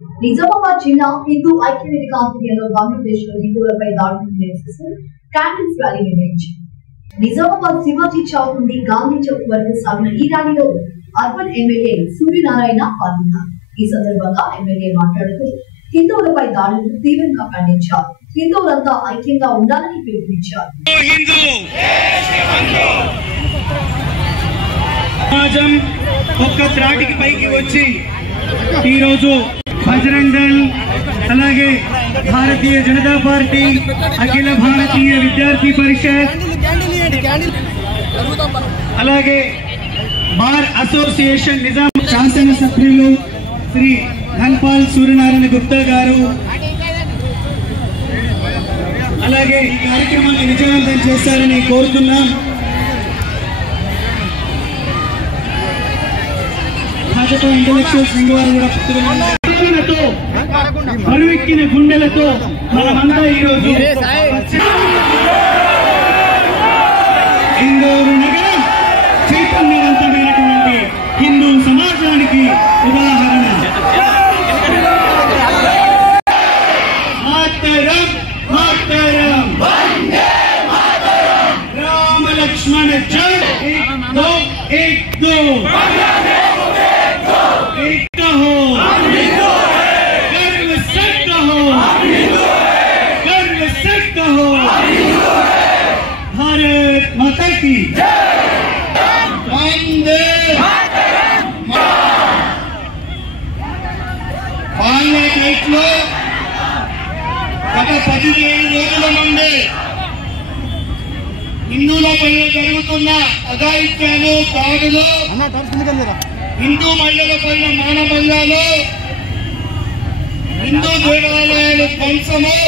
నిజామాబాద్ జిల్లా హిందూ ఐక్యవేదిక ఆధ్వర్యంలో బంగ్లాదేశ్ లో హిందువులపై దాడులను నిరసిస్తూ క్యాండిల్స్ ర్యాలీ నిర్వహించారు. నిజామాబాద్ శివాజీ చౌక్ నుండి గాంధీ చౌక్ వరకు సాగిన ఈ ర్యాలీలో అర్బన్ ఎమ్మెల్యే సూర్యనారాయణ పాల్గొన్నారు. ఈ సందర్భంగా ఎమ్మెల్యే మాట్లాడుతూ హిందువులపై దాడులను తీవ్రంగా ఖండించారు. హిందువులంతా ఐక్యంగా ఉండాలని పిలుపునిచ్చారు. సమాజం ఒక్క త్రాటికి పైకి వచ్చి ఈరోజు బజరంగ్ దళ్, అలాగే భారతీయ జనతా పార్టీ, అఖిల భారతీయ విద్యార్థి పరిషత్, అలాగే బార్ అసోసియేషన్ నిజాం శాసన సభ్యులు శ్రీ ధన్పాల్ సూర్యనారాయణ గుప్తా గారు, అలాగే ఈ కార్యక్రమాన్ని విజయవంతం చేశారని కోరుతున్నాం. భాజపా ఇంటలెక్చువల్ సంఘ్ వారు కూడా పుత్రులతో బరువెక్కిన గుండెలతో మనమంతా ఈరోజు ఇందూరు నగరం చైతన్యవంతమైనటువంటి హిందూ సమాజానికి ఉదాహరణ. మాతరం మాతరం రామ లక్ష్మణ జై ఏక్ దో भारत माता की वंदे बांग्लादेश లో గత 15 రోజుల నుండి హిందువులపై జరుగుతున్న అఘాయిత్యాలు, దాడులు, హిందూ మహిళలపైన మానభంగాలు, హిందూ దేవాలయాల ధ్వంసము,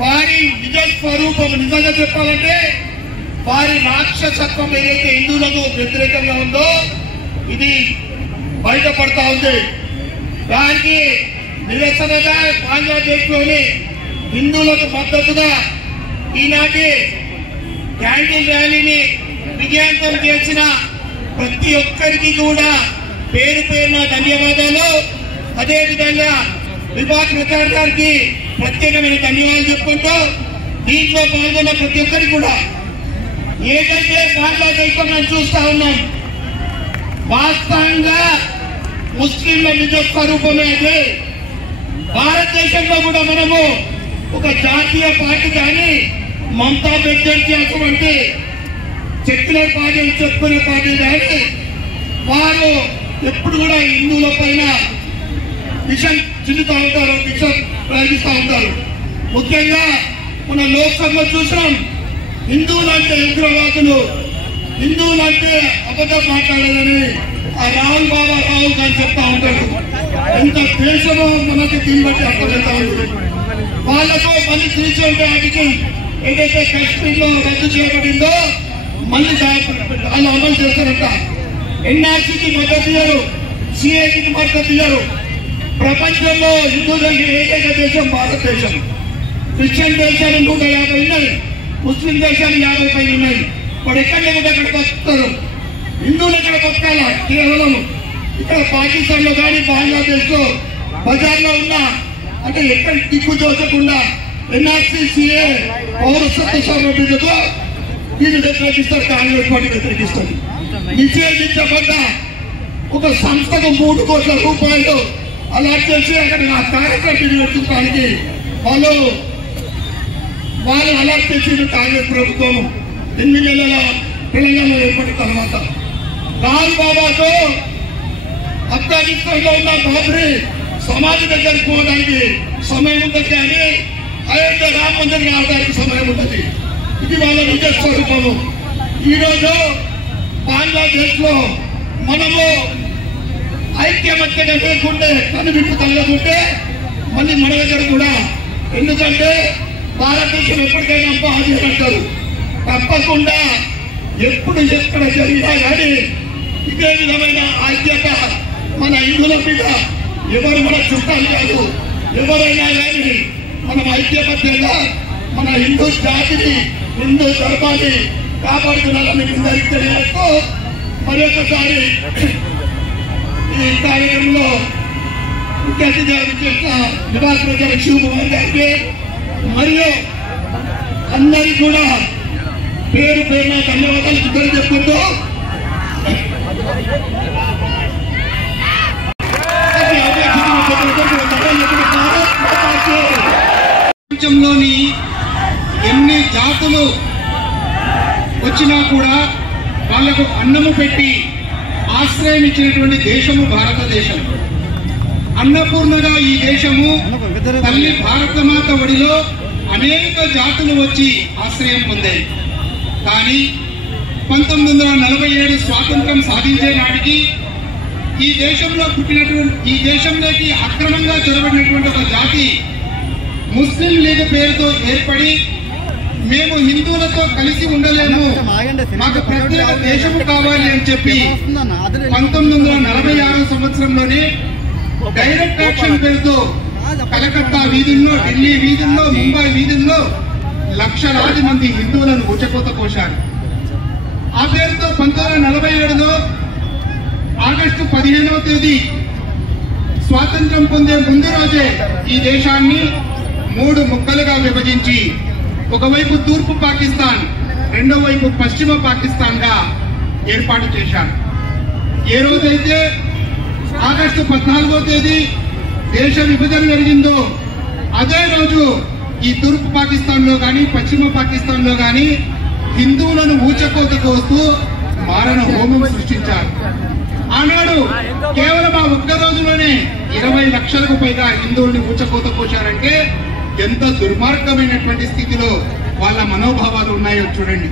వారి నిజ స్వరూపం నిజంగా చెప్పాలంటే వారి రాక్షసత్వం ఏదైతే హిందువులకు వ్యతిరేకంగా ఉందో ఇది బయటపడతా ఉంది. దానికి నిరసనగా బంగ్లాదేశ్ లోని హిందువులకు మద్దతుగా ఈనాటి క్యాండిల్ ర్యాలీని విజయవంతం చేసిన ప్రతి ఒక్కరికి కూడా పేరు పేరున ధన్యవాదాలు. అదేవిధంగా విభాగ్ ప్రచార్ గారికి ప్రత్యేకమైన ధన్యవాదాలు చెప్పుకుంటూ దీంట్లో పాల్గొన్న ప్రతి ఒక్కరికి కూడా ఏదైతే బంగ్లాదేశ్ మనం చూస్తా ఉన్నాం, వాస్తవంగా ముస్లింల నిజ స్వరూపమే అది. భారతదేశంలో కూడా మనము ఒక జాతీయ పార్టీ కానీ మమతా బెనర్జీ అటువంటి సెక్యులర్ పార్టీ చెప్పుకునే పార్టీ కానీ వారు ఎప్పుడు కూడా హిందువుల పైన విషం చిల్లుతూ ఉంటారు, విషం ప్రయోగిస్తూ ఉంటారు. ముఖ్యంగా మన లోక్సభలో చూసాం, హిందువులంటే ఉగ్రవాదులు, హిందువులంటే అబద్ధం మాట్లాడాలని ఆ రాహుల్ బాబా రాహుల్ గారు చెప్తా ఉంటాడు. ఎంత దేశమో మనకి దీన్ని బట్టి అర్థమవుతా ఉంది. వాళ్ళతో మళ్ళీ తీసుకుంటే వాటికి ఏదైతే కాశ్మీర్ లో రద్దు చేయబడిందో మళ్ళీ వాళ్ళు అమలు చేస్తారంట. ఎన్ఆర్సీకి మద్దతు ఇయ్యరు, సిఐకి మద్దతు ఇయ్యరు. ప్రపంచంలో హిందువులకి ఏకైక దేశం భారతదేశం. క్రిస్టియన్ దేశాలు 150 ఉన్నాయి, ముస్లిం దేశాలు 50 పైన ఉన్నాయి. వాడు ఎక్కడ లేకుండా అక్కడ బతుకుతారు. హిందువులు ఎక్కడ బతకాల? కేవలం ఇక్కడ పాకిస్తాన్ లో కానీ బంగ్లాదేశ్ లో బజార్లో ఉన్నా అంటే ఎక్కడ దిక్కు దోచకుండా ఎన్ఆర్సీ, సిఏ, పౌరసత్వ సవరణ బిల్లుతో వీళ్ళు వ్యతిరేకిస్తారు, కాంగ్రెస్ పార్టీ వ్యతిరేకిస్తారు. నిషేధించబడ్డ ఒక సంస్థకు 3 కోట్ల రూపాయలు అలా చేసి అక్కడ నా కార్యక్రమం నిర్వహించడానికి వాళ్ళు అలా చేసిన కాంగ్రెస్ ప్రభుత్వం 8 నెలల తెలంగాణ ఏర్పడిన తర్వాత రాహుల్ బాబాతో ఆఫ్ఘనిస్తాన్ లో ఉన్న బాబ్రీ సమాధి దగ్గరికి పోవడానికి సమయం ఉంటుంది, కానీ అయోధ్య రామ మందిరం రావడానికి సమయం ఉంటుంది. ఇది వాళ్ళ నిజ స్వరూపము. ఈరోజు బంగ్లాదేశ్ లో మనము ఐక్యమత్యంగా లేకుంటే కను విప్పు తగలకుంటే మళ్ళీ మన దగ్గర కూడా, ఎందుకంటే భారతదేశం ఎప్పటికైనా బాధ్యత అంటారు. తప్పకుండా ఎప్పుడు ఎక్కడ జరిగినా కానీ ఇదే విధమైన ఐక్యత మన హిందువుల మీద ఎవరు మన చుట్టాలు కాదు, ఎవరైనా కానీ మనం ఐక్యమత్యంగా మన హిందూ జాతిని, హిందూ ధర్మాన్ని కాపాడుకున్నారని తెలియజేస్తూ మరొకసారి ఈ కార్యక్రమంలో ముఖ్య అతిథిగా చేసిన నివాస ప్రజల శివకుమార్ గారికి మరియు అందరికీ కూడా పేరు పేరున ధన్యవాదాలు చిత్రం చెప్పుకుంటూ ప్రపంచంలోని ఎన్ని జాతులు వచ్చినా కూడా వాళ్లకు అన్నము పెట్టి ఆశ్రయం ఇచ్చినటువంటి దేశము భారతదేశం. అన్నపూర్ణగా ఈ దేశము తల్లి భారతమాత ఒడిలో అనేక జాతులు వచ్చి ఆశ్రయం పొందాయి. కానీ 1947 స్వాతంత్రం సాధించే నాటికి ఈ దేశంలో పుట్టినటువంటి ఈ దేశంలోకి అక్రమంగా చొరబడినటువంటి ఒక జాతి ముస్లిం లీగ్ పేరుతో ఏర్పడి మేము హిందువులతో కలిసి ఉండలేము, మాకు ప్రత్యేక దేశము కావాలి అని చెప్పి 1946 సంవత్సరంలోనే డైరెక్ట్ యాక్షన్ పేరుతో కలకత్తా వీధుల్లో, ఢిల్లీ వీధుల్లో, ముంబై వీధుల్లో లక్షలాది మంది హిందువులను ఊచకోత కోశారు. ఆ పేరుతో 1947లో ఆగస్టు 15వ తేదీ స్వాతంత్రం పొందే ముందు రోజే ఈ దేశాన్ని 3 ముక్కలుగా విభజించి ఒకవైపు తూర్పు పాకిస్తాన్, రెండో వైపు పశ్చిమ పాకిస్తాన్ గా ఏర్పాటు చేశారు. ఏ రోజైతే ఆగస్టు 14వ తేదీ దేశ విభజన జరిగిందో అదే రోజు ఈ తూర్పు పాకిస్తాన్ లో గాని పశ్చిమ పాకిస్తాన్ లో గాని హిందువులను ఊచకోత కోస్తూ మారణ హోమం సృష్టించారు. ఆనాడు కేవలం ఆ ఒక్క రోజులోనే 20 లక్షలకు పైగా హిందువుల్ని ఊచకోత కోశారంటే ఎంత దుర్మార్గమైనటువంటి స్థితిలో వాళ్ళ మనోభావాలు ఉన్నాయో చూడండి.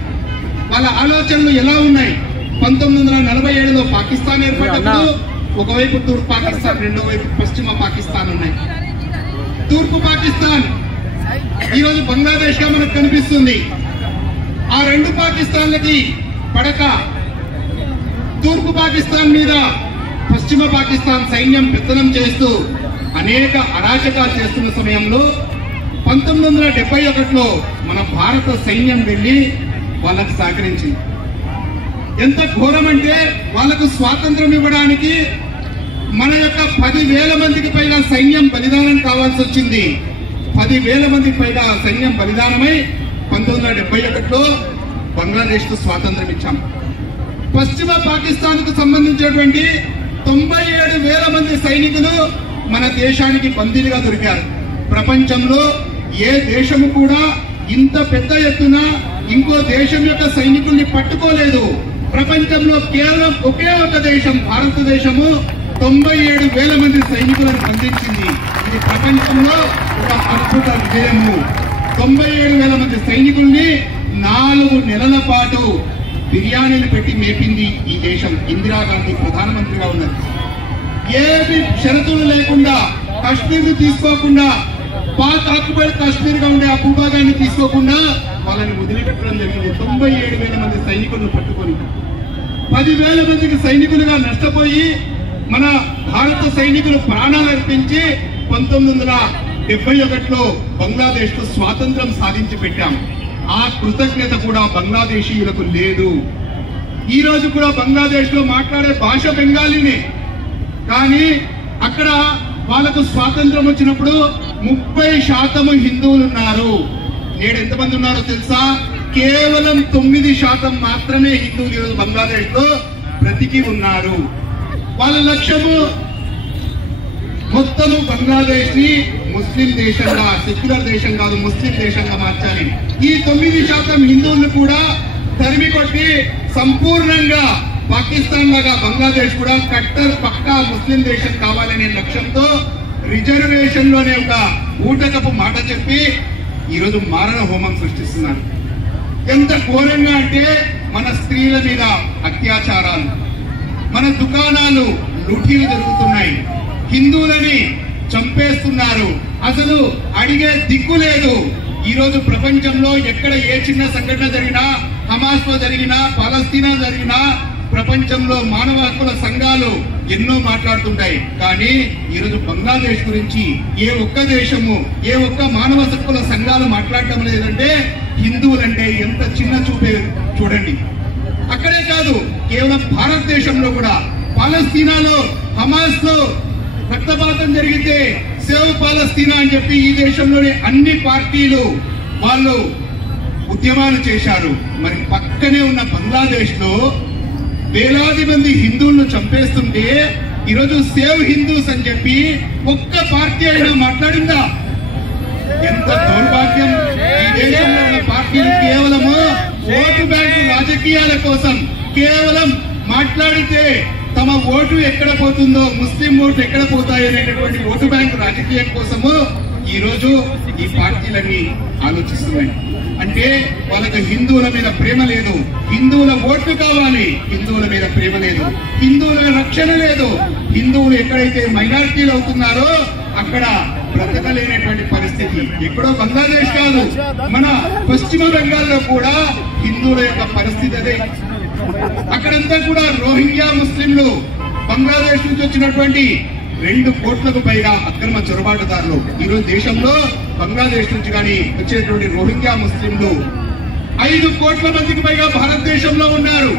వాళ్ళ ఆలోచనలు ఎలా ఉన్నాయి. 1947లో పాకిస్తాన్ ఏర్పడినప్పుడు ఒకవైపు తూర్పు పాకిస్తాన్, రెండో వైపు పశ్చిమ పాకిస్తాన్ ఉన్నాయి. తూర్పు పాకిస్తాన్ ఈరోజు బంగ్లాదేశ్ గా మనకు కనిపిస్తుంది. ఆ 2 పాకిస్తాన్లకి పడక తూర్పు పాకిస్తాన్ మీద పశ్చిమ పాకిస్తాన్ సైన్యం పెత్తనం చేస్తూ అనేక అరాచకాలు చేస్తున్న సమయంలో 1971లో మన భారత సైన్యం వెళ్లి వాళ్ళకు సహకరించింది. ఎంత ఘోరమంటే వాళ్లకు స్వాతంత్రం ఇవ్వడానికి మన యొక్క 10,000 మందికి పైగా సైన్యం బలిదానం కావాల్సి వచ్చింది. 10,000 మందికి పైగా సైన్యం బలిదానమై 1971లో బంగ్లాదేశ్ కు స్వాతంత్రం ఇచ్చాం. పశ్చిమ పాకిస్తాన్ కు సంబంధించినటువంటి 97,000 మంది సైనికులు మన దేశానికి బందీలుగా దొరికారు. ప్రపంచంలో ఏ దేశము కూడా ఇంత పెద్ద ఎత్తున ఇంకో దేశం యొక్క సైనికుల్ని పట్టుకోలేదు. ప్రపంచంలో కేవలం ఒకే ఒక దేశం భారతదేశము 97,000 మంది సైనికులను బంధించింది. ఇది ప్రపంచంలో ఒక అద్భుత విజయము. 97,000 మంది సైనికుల్ని 4 నెలల పాటు బిర్యానీలు పెట్టి మేపింది ఈ దేశం. ఇందిరాగాంధీ ప్రధానమంత్రిగా ఉన్నది. ఏది షరతులు లేకుండా కాశ్మీర్ తీసుకోకుండా, పాక్ ఆక్యుపైడ్ కాశ్మీర్ గా ఉండే ఆ భూభాగాన్ని తీసుకోకుండా వాళ్ళని వదిలిపెట్టడం జరిగింది. 97,000 మంది సైనికులను పట్టుకొని 10,000 మందికి సైనికులుగా నష్టపోయి మన భారత సైనికులు ప్రాణాలు అర్పించి 1971లో బంగ్లాదేశ్ కు స్వాతంత్రం సాధించి పెట్టాం. ఆ కృతజ్ఞత కూడా బంగ్లాదేశీయులకు లేదు. ఈ రోజు కూడా బంగ్లాదేశ్ లో మాట్లాడే భాష బెంగాలీనే. కానీ అక్కడ వాళ్ళకు స్వాతంత్రం వచ్చినప్పుడు 30% హిందువులు ఉన్నారు. నేడు ఎంతమంది ఉన్నారో తెలుసా? కేవలం 9% మాత్రమే హిందువులు ఈరోజు బంగ్లాదేశ్ లో బ్రతికి ఉన్నారు. వాళ్ళ లక్ష్యము మొత్తము బంగ్లాదేశ్ ని ముస్లిం దేశంగా, సెక్యులర్ దేశం కాదు ముస్లిం దేశంగా మార్చాలి. ఈ 9% హిందువులను కూడా తరిమి కొట్టి సంపూర్ణంగా పాకిస్తాన్ లాగా బంగ్లాదేశ్ కూడా కట్టర్ పక్కా ముస్లిం దేశం కావాలనే లక్ష్యంతో రిజర్వేషన్ లోనే ఒక ఊటకపు మాట చెప్పి ఈరోజు మారణ హోమం సృష్టిస్తున్నారు. ఎంత ఘోరంగా అంటే మన స్త్రీల మీద అత్యాచారాలు, మన దుకాణాలు లూటీలు జరుగుతున్నాయి, హిందువులని చంపేస్తున్నారు. అసలు అడిగే దిక్కు లేదు. ఈ రోజు ప్రపంచంలో ఎక్కడ ఏ చిన్న సంఘటన జరిగినా, హమాస్ లో జరిగినా, పాలస్తీనా జరిగినా ప్రపంచంలో మానవ హక్కుల సంఘాలు ఎన్నో మాట్లాడుతుంటాయి. కానీ ఈరోజు బంగ్లాదేశ్ గురించి ఏ ఒక్క దేశము, ఏ ఒక్క మానవ హక్కుల సంఘాలు మాట్లాడటం లేదంటే హిందువులంటే ఎంత చిన్న చూపే చూడండి. అక్కడే కాదు, కేవలం భారతదేశంలో కూడా పాలస్తీనాలో హమాస్ లో రక్తపాతం జరిగితే సేవ్ పాలస్తీనా అని చెప్పి ఈ దేశంలోని అన్ని పార్టీలు వాళ్ళు ఉద్యమాలు చేశారు. మరి పక్కనే ఉన్న బంగ్లాదేశ్ లో వేలాది మంది హిందువులను చంపేస్తుంటే ఈరోజు సేవ్ హిందూస్ అని చెప్పి ఒక్క పార్టీ అయినా మాట్లాడిందా? ఎంత దౌర్భాగ్యం! ఈ దేశంలో ఉన్న పార్టీలు కేవలము ఓటు బ్యాంకు రాజకీయాల కోసం కేవలం మాట్లాడితే తమ ఓటు ఎక్కడ పోతుందో, ముస్లిం ఓటు ఎక్కడ పోతాయి అనేటటువంటి ఓటు బ్యాంకు రాజకీయం కోసము ఈ రోజు ఈ పార్టీలన్నీ ఆలోచిస్తున్నాయి. అంటే వాళ్ళకి హిందువుల మీద ప్రేమ లేదు, హిందువుల ఓట్లు కావాలి, హిందువుల మీద ప్రేమ లేదు, హిందువుల రక్షణ లేదు. హిందువులు ఎక్కడైతే మైనారిటీలు అవుతున్నారో అక్కడ బ్రతకలేనటువంటి పరిస్థితి. ఎక్కడో బంగ్లాదేశ్ కాదు, మన పశ్చిమ బెంగాల్లో కూడా హిందువుల యొక్క పరిస్థితి అదే. అక్కడంతా కూడా రోహింగ్యా ముస్లింలు, బంగ్లాదేశ్ నుంచి వచ్చినటువంటి 2 కోట్లకు పైగా అక్రమ చొరబాటుదారులు ఈరోజు దేశంలో బంగ్లాదేశ్ నుంచి కానీ వచ్చేటువంటి రోహింగ్యా ముస్లింలు 5 కోట్ల మందికి పైగా భారతదేశంలో ఉన్నారు.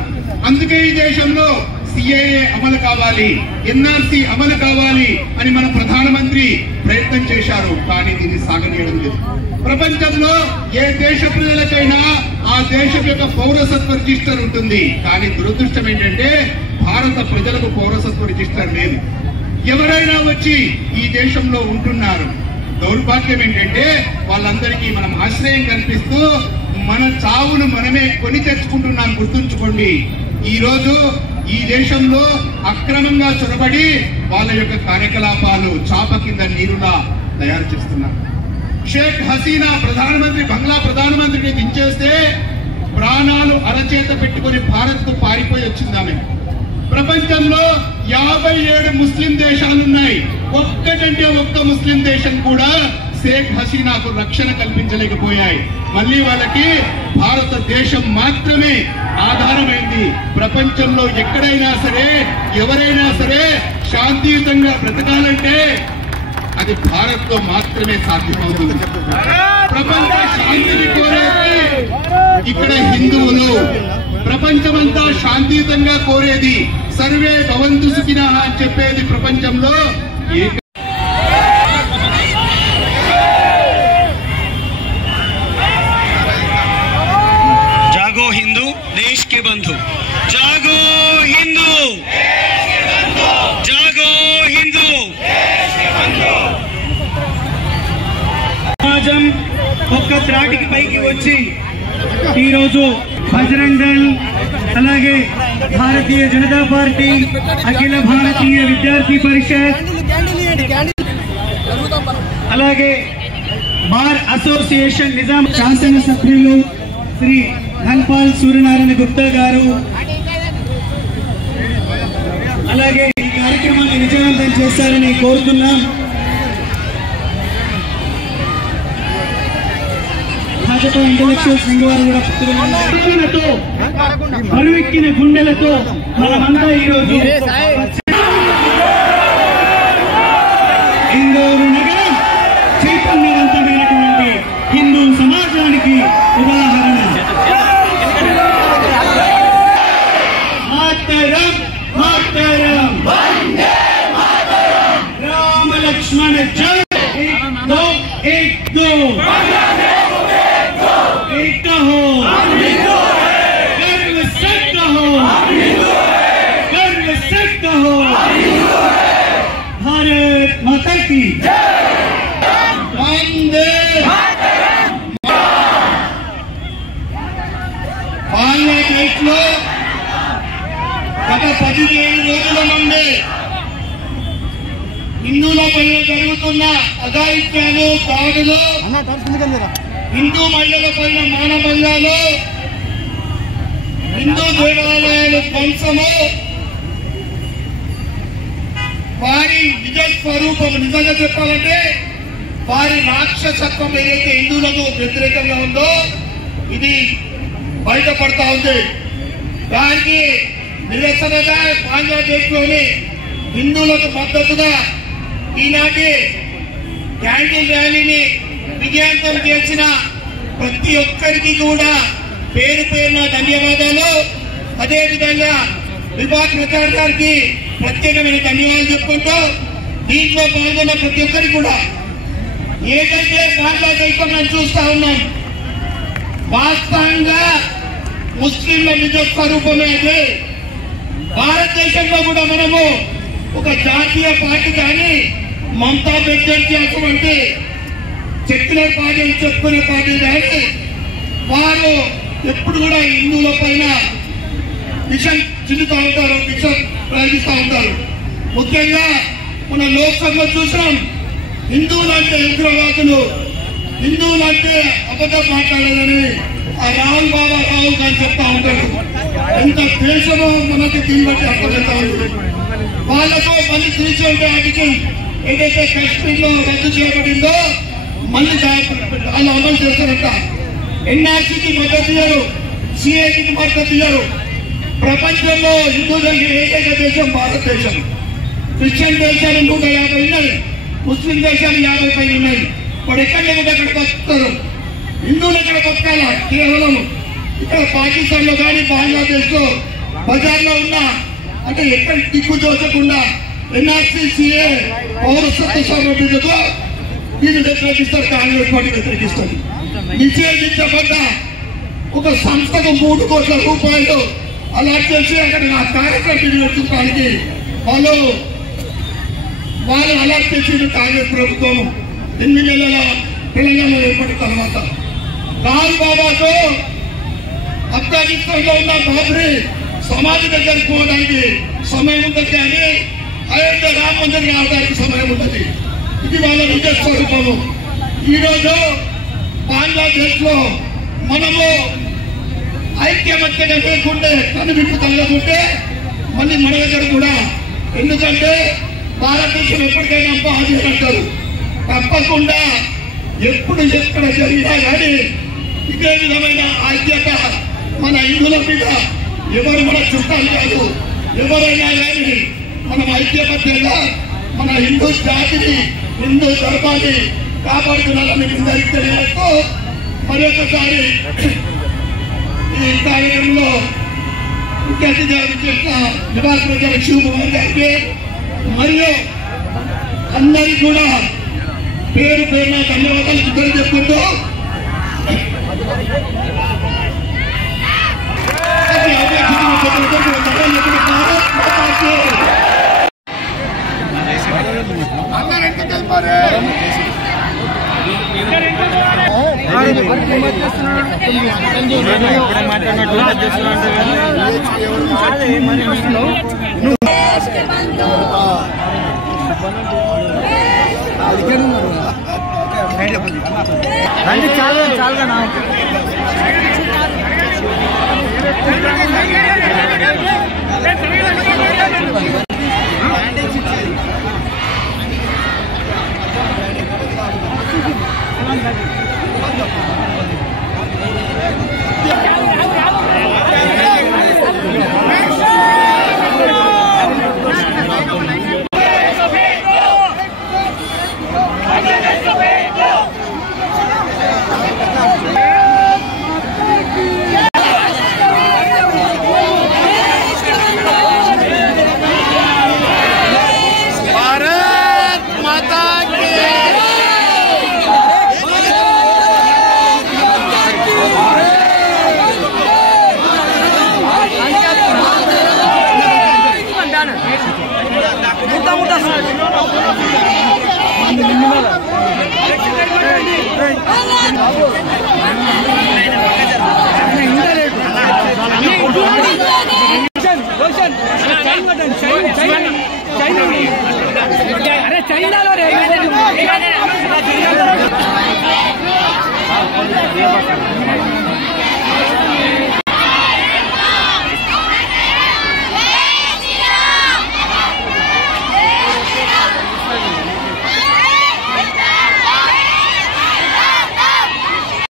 అందుకే ఈ దేశంలో సిఏఏ అమలు కావాలి, ఎన్ఆర్సీ అమలు కావాలి అని మన ప్రధానమంత్రి ప్రయత్నం చేశారు. కానీ దీన్ని సాగనీయడం లేదు. ప్రపంచంలో ఏ దేశ ప్రజలకైనా ఆ దేశం యొక్క పౌరసత్వ రిజిస్టర్ ఉంటుంది. కానీ దురదృష్టం ఏంటంటే భారత ప్రజలకు పౌరసత్వ రిజిస్టర్ లేదు. ఎవరైనా వచ్చి ఈ దేశంలో ఉంటున్నారు. దౌర్భాగ్యం ఏంటంటే వాళ్ళందరికీ మనం ఆశ్రయం కల్పిస్తూ మన చావును మనమే కొని తెచ్చుకుంటున్నాం. గుర్తుంచుకోండి, ఈ రోజు ఈ దేశంలో అక్రమంగా చొరబడి వాళ్ళ యొక్క కార్యకలాపాలు చాప కింద నీరులా తయారు చేస్తున్నారు. షేక్ హసీనా ప్రధానమంత్రి, బంగ్లా ప్రధానమంత్రిని దించేస్తే ప్రాణాలు అరచేత పెట్టుకుని భారత్ కు పారిపోయి వచ్చిందామె. ప్రపంచంలో 57 ముస్లిం దేశాలున్నాయి. ఒక్కటంటే ఒక్క ముస్లిం దేశం కూడా షేక్ హసీనాకు రక్షణ కల్పించలేకపోయాయి. మళ్ళీ వాళ్ళకి భారతదేశం మాత్రమే ఆధారమైంది. ప్రపంచంలో ఎక్కడైనా సరే, ఎవరైనా సరే శాంతియుతంగా బ్రతకాలంటే అది భారత్ లో మాత్రమే సాధ్యమవుతుంది. ప్రపంచ శాంతిని కోరేది ఇక్కడ హిందువులు. ప్రపంచమంతా శాంతియుతంగా కోరేది, సర్వే భవంతు సుఖినః అని చెప్పేది ప్రపంచంలో जागो हिंदू देश के बंधु, जागो हिंदू, जागो हिंदू। సమాజం ఒక్క త్రాటికి పైకి వచ్చి ఈరోజు బజరంగ్ దళ్, అలాగే భారతీయ జనతా పార్టీ, అఖిల భారతీయ విద్యార్థి పరిషత్, అలాగే బార్ అసోసియేషన్ నిజాం శాసన సభ్యులు శ్రీ ధన్పాల్ సూర్యనారాయణ గుప్తా గారు, అలాగే ఈ కార్యక్రమాన్ని విజయవంతం చేశారని కోరుతున్నాం. భాజపా ఇంటలెక్చువల్ సంఘ్ వారు కూడా పుట్టుకలతో బరువెక్కిన గుండెలతో మనమంతా ఈరోజు ఇందూరు నగరం చైతన్యవంతమైనటువంటి హిందూ సమాజానికి ఉదాహరణ. మాతరం మాతరం, రామ లక్ష్మణ జై, एक दो एक कहो, गर्व से कहो, गर्व से कहो, भारत माता की వందే బాంగ్లాదేశ్ లో గత 17 రోజుల నుండి హిందువులపై జరుగుతున్న అఘాయిత్యాలు, దాడులు, హిందూ మహిళలపై మానభంగాలు, హిందూ దేవాలయాల ధ్వంసము, వారి నిజ స్వరూపం, నిజంగా చెప్పాలంటే వారి రాక్షసత్వం ఏదైతే హిందువులకు వ్యతిరేకంగా ఉందో ఇది బయటపడతా ఉంది. దానికి నిరసనగా బంగ్లాదేశ్ లోని హిందువులకు మద్దతుగా ఈనాటి క్యాండిల్ ర్యాలీని విజయవంతం చేసిన ప్రతి ఒక్కరికి కూడా పేరు పేరున ధన్యవాదాలు. అదేవిధంగా విభాగ్ ప్రచార్ గారికి ప్రత్యేకమైన ధన్యవాదాలు చెప్పుకుంటూ దీంట్లో పాల్గొన్న ప్రతి ఒక్కరికి కూడా ఏదైతే బంగ్లాదేశ్ చూస్తా ఉన్నాం వాస్తవంగా ముస్లింల నిజ స్వరూపమే అదే. భారతదేశంలో కూడా మనము ఒక జాతీయ పార్టీ కానీ మమతా బెనర్జీ అటువంటి సెక్యులర్ పార్టీ చెప్పుకునే పార్టీ కానీ వారు ఎప్పుడు కూడా హిందువుల పైన విషం చిల్లుతూ ఉంటారు, విషం ప్రయోగిస్తూ ఉంటారు. ముఖ్యంగా మన లోక్సభలో చూసాం హిందువులంటే ఉగ్రవాదులు, హిందువులంటే అబద్ధం మాట్లాడలేదని ఆ రాహుల్ గాంధీ చెప్తా ఉంటాడు. ఎంత దేశమో మనకి దీన్ని బట్టి అర్థమవుతా ఉంది. వాళ్ళతో మళ్ళీ 370 ఏదైతే కాశ్మీర్ లో రద్దు చేయబడిందో మళ్ళీ వాళ్ళు అమలు చేస్తారంట. ఎన్ఆర్సీకి మద్దతు ఇయ్యరు, సిఏకి మద్దతు ఇయ్యరు. ప్రపంచంలో హిందువులకి ఏకైక దేశం భారతదేశం. క్రిస్టియన్ దేశాలు 150 ఉన్నాయి, ముస్లిం దేశాలు 50 పైన ఉన్నాయి. వాడు ఎక్కడ లేకుండా అక్కడ బతుకుతారు. హిందువులు ఎక్కడ బతకాలా? కేవలం ఇక్కడ పాకిస్తాన్ లో కానీ బంగ్లాదేశ్ లో బజార్లో ఉన్నా అంటే ఎక్కడ దిక్కు దోచకుండా ఎన్ఆర్సీ సిఏ పౌరసత్వ సవరణ బిల్లుతో వీళ్ళు వ్యతిరేకిస్తారు, కాంగ్రెస్ పార్టీ వ్యతిరేకిస్తారు. నిషేధించబడ్డ ఒక సంస్థకు 3 కోట్ల రూపాయలు అలాట్ చేసి అక్కడ నా కార్యక్రమం పెట్టుకోవడానికి వాళ్ళు అలాట్ చేసిన కాంగ్రెస్ ప్రభుత్వం 8 నెలల తెలంగాణ ఏర్పడిన తర్వాత రామ్ బాబాతో ఆఫ్ఘనిస్తాన్ లో ఉన్న బాబ్రీ సమాధి దగ్గరికి పోవడానికి సమయం ఉంటుంది, కానీ అయోధ్య రామ మందిరం రావడానికి సమయం ఉంటుంది. ఇది వాళ్ళ నిజ స్వరూపము. ఈరోజు బంగ్లాదేశ్ లో మనము ఐక్యమత్యంగా లేకుంటే కనువిప్పు తగ్గకుంటే మళ్ళీ మన దగ్గర కూడా, ఎందుకంటే భారతదేశం ఎప్పటికైనా బాధ్యత అంటారు. తప్పకుండా ఎప్పుడు ఎక్కడ జరిగినా కానీ ఇదే విధమైన ఐక్యత మన హిందువుల మీద ఎవరు మన చుట్టాలు కాదు, ఎవరైనా కానీ మనం ఐక్యమత్యంగా మన హిందూ జాతిని, హిందూ ధర్మాన్ని కాపాడుతున్నారని అందరికీ తెలియజేస్తూ మరొకసారి ఈ కార్యక్రమంలో ముఖ్య అతిథిగా చేసిన విభాగ్ ప్రచార శివకుమార్ గారికి మరియు అందరికీ కూడా పేరు పేరున ధన్యవాదాలు చెప్పుకుంటూ చాలా अरे चैना